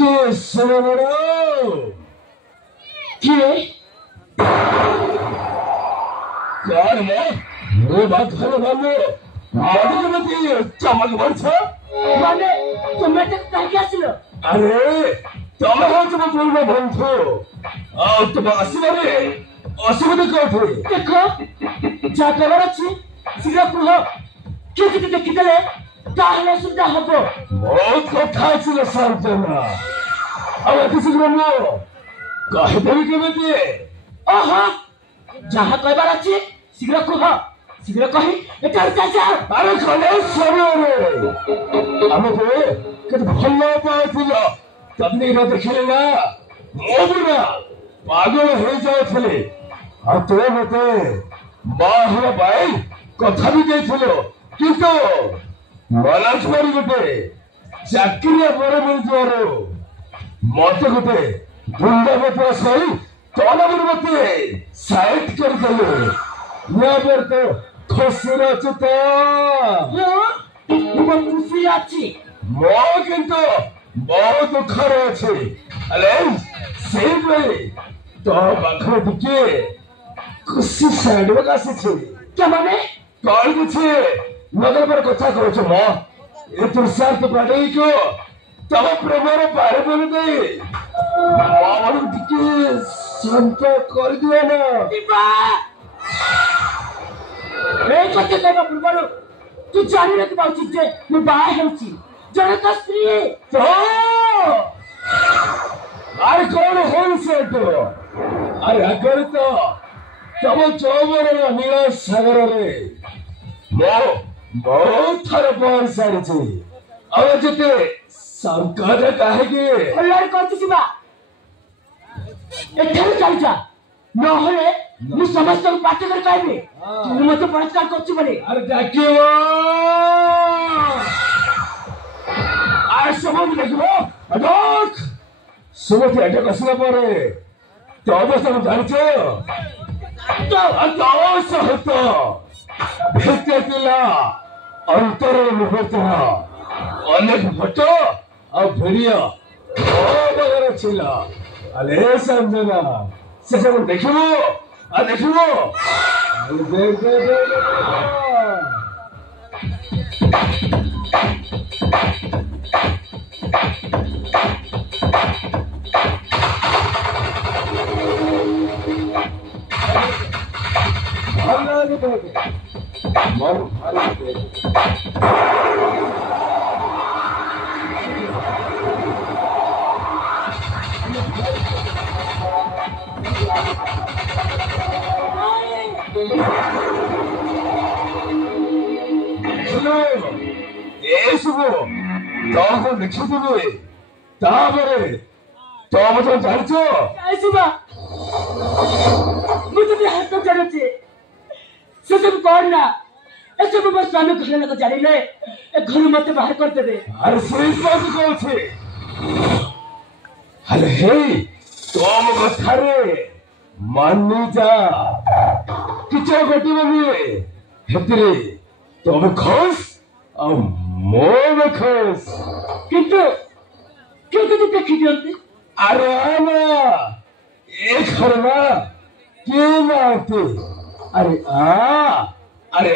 ଟିକେ ଶୁଣ ବଡ଼ କିଏ କଣ ମୋ ବାଘର ଭାବ ମତେ କେମିତି ଚମକ ବଢିଛ ମାନେ ତୁମେ ଏଠାକୁ କାହିଁକି ଆସିଲ ଆରେ ତମେ ହଉଛ ମୋ ପୁରୁଣା ବନ୍ଧୁ ଆଉ ତୁମ ଆସିବାରେ ଅସୁବିଧା କୋଉଠି ଦେଖ ଯାହା କହିବାର ଅଛି ଶୀଘ୍ର କୁହ କିଏ ଯଦି ଦେଖିଦେଲେ ତାହେଲେ ଅସୁବିଧା ହବ ବହୁତ କଥା ଅଛି ଲୋ ଶାନ୍ତନା ଆଉ ଏତେ ଶୀଘ୍ର ମୁଁ କହିଦେବି କେମିତି ଓହୋ ଯାହା କହିବାର ଅଛି ଶୀଘ୍ର କୁହ ଶୀଘ୍ର କହି ଏଠାରୁ ଚାଲ ଆରେ କଲେ ସମୟରେ ଆମକୁ କେତେ ଭଲ ପାଉଥିଲ ତମେ ଦେଖିଲେ ନା ମୁଁ ପୁରା ପାଗଳ ହେଇଯାଉଥିଲି ଆଉ ତୁମେ ମତେ ବାହା ହେବା ପାଇଁ କଥା ବି ଦେଇଥିଲ କିନ୍ତୁ ମନାଜ କରି ଗୋଟେ ଚାକିରିଆ ପରେ ମିଳିଯିବାରୁ ମତେ ଗୋଟେ ବୃନ୍ଦାବତ ସହି ତଳରୁ ମତେ ସାଇଟ୍ କରିଦେଲେ ଏବେ ତ ଖୁସିରେ ଅଛି ତ ମୁଁ ଖୁସି ଅଛି ମୋ କିନ୍ତୁ ବହୁତ ଦୁଃଖରେ ଅଛି ହେଲେ ସେଇପାଇଁ ତୋ ପାଖରେ ଟିକେ ଖୁସି ସାଇଡକୁ ଆସିଛି କେମାନେ କଣ କିଛି ନଗର କଥା କହୁଛ ମୋ ଏ ତୁଷାର ପାଟେଇକୁ ତମ ପ୍ରେମର ପାଣି ବୋଲି ଦେଇ ମୋ ଟିକେ ଶାନ୍ତ କରିଦିଅ ନା এই কথা କହିବା ପୂର୍ବରୁ ତୁ ଜାଣି ରଖିବା ଉଚିତ ଯେ ମୁଁ ବାହା ହେଉଛି ଜଣେ ତ ସ୍ତ୍ରୀ ଆରେ କଣ ହଉଛି ଆରେ ଆଗରେ ତ ତମ ଚୌବନର ନୀଳ ସାଗରରେ ମୁଁ ବହୁତ ଥର ପହଞ୍ଚି ସାରିଛି ଆଉ ଯେତେ ସଂକଟ କାହିଁକି ଅଲ୍ଲାଡ କରୁଛୁ ଶିବା ଏଠାରୁ ଚାଲିଯା ନହେଲେ ମୁଁ ସମସ୍ତଙ୍କୁ ପାଠ କରି କହିବି ତୁ ମତେ ପରିଷ୍କାର କରୁଛୁ ବୋଲି ଆରେ ଡାକିବ ଆରେ ସମୟ ଦେଖିବ ସୁମତି ଏଟା କସିଲା ପରେ ତୋ ଅବସ୍ଥା ମୁଁ ଜାଣିଛ ସହିତ ଭିତରେ ଥିଲା ଅନ୍ତରର ମୁହୂର୍ତ୍ତ ଅନେକ ଫଟୋ ଆଉ ଭିଡିଓ ଥିଲା ଆରେ ସଞ୍ଜନା ସେ ସବୁ ଦେଖିବ ଆଉ ଦେଖିବ ଏସବୁ ତମକୁ ଦେଖିଥିବି ତାପରେ ତମ ତ ଜାଣିଛ ଶିବା ମୁଁ ତତେ ହାତ ଚାଲୁଛି ସେସବୁ କର ନା ଏସବୁ ମୋ ସ୍ୱାମୀ ଘର ଲୋକ ଜାଣିଲେ ଏ ଘରୁ ମତେ ବାହାର କରିଦେବେ ଆରେ ସେଇଥିପାଇଁ କହୁଛି ଆରେ ହେଇ ତମ କଥାରେ ମାନି ଯା କିଛି ଘଟିବନି ସେଥିରେ ତମେ ଖୁସ ଆଉ ମୁଁ ବି ଖୁସ କିନ୍ତୁ କେউ ଯଦି ଦେଖି ଦିଅନ୍ତି ଆରେ ନା ଏ ଘର ନା କିଏ ନାହାନ୍ତି ଆରେ ନା ଆରେ